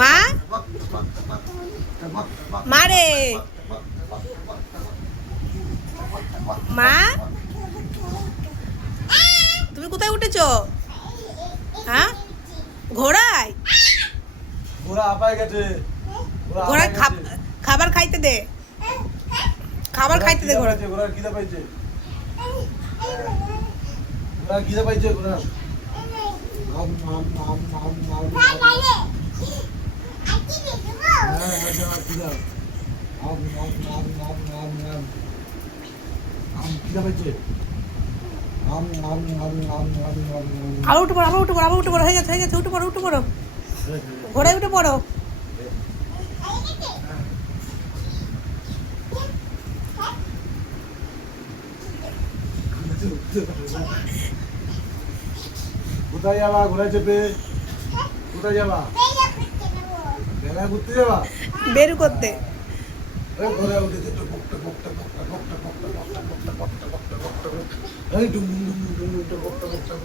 মা মা রে মা তুমি কোথায় উঠেছো? হ্যাঁ ঘোড়ায় ঘোড়া আপায় গেছে। ঘোড়ায় খাবার খাইতে দে, খাবার খাইতে দে ঘোড়া। ঘোড়ার খিদে পাইছে, ঘোড়ার খিদে পাইছে। ঘোড়া আবার উঠে পড়ো, আবার উঠে পড়ো, আবার উঠে পড়ো, হয়ে গেছে হয়ে গেছে, উঠে পড়ো উঠে পড়ো, ঘোড়ায় উঠে পড়ো। কোথায় যাবা? ঘোড়ায় চেপে কোথায় যাবা? মেলায় ঘুরতে যাবা? বের করতে ঘোড়ায় উঠেছে। এই ডুম ডুম ডুম ডুম ডুম ডুম